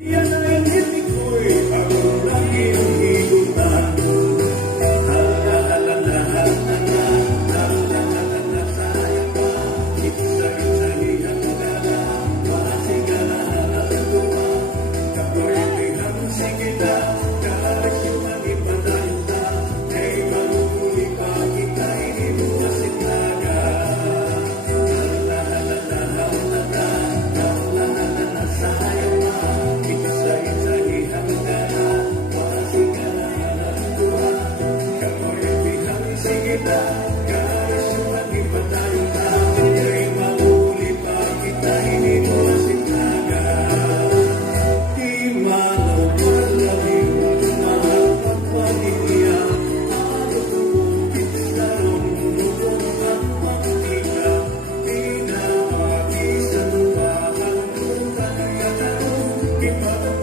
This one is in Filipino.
Yan ay hindi ko'y ang laging higutan. Hala na, sayang pa. Isa-isahi ang dala, masigalahan ang tuwa. Kapo'y bihang sige na, kaalasyuhan ipadayon ta. Kay maluli pa kita, inibuwasin naga. Sayang pa. Isa-isahi ang dala, masigalahan ang tuwa. Kapo'y bihang sige na, kaalasyuhan ipadayon ta. Kay maluli pa kita, inibuwasin naga. Di manaw malabing mahal pagpamilya. Ano tumupit sa lumunog at makikita. Di na makisan pa hanggang kaya tanong.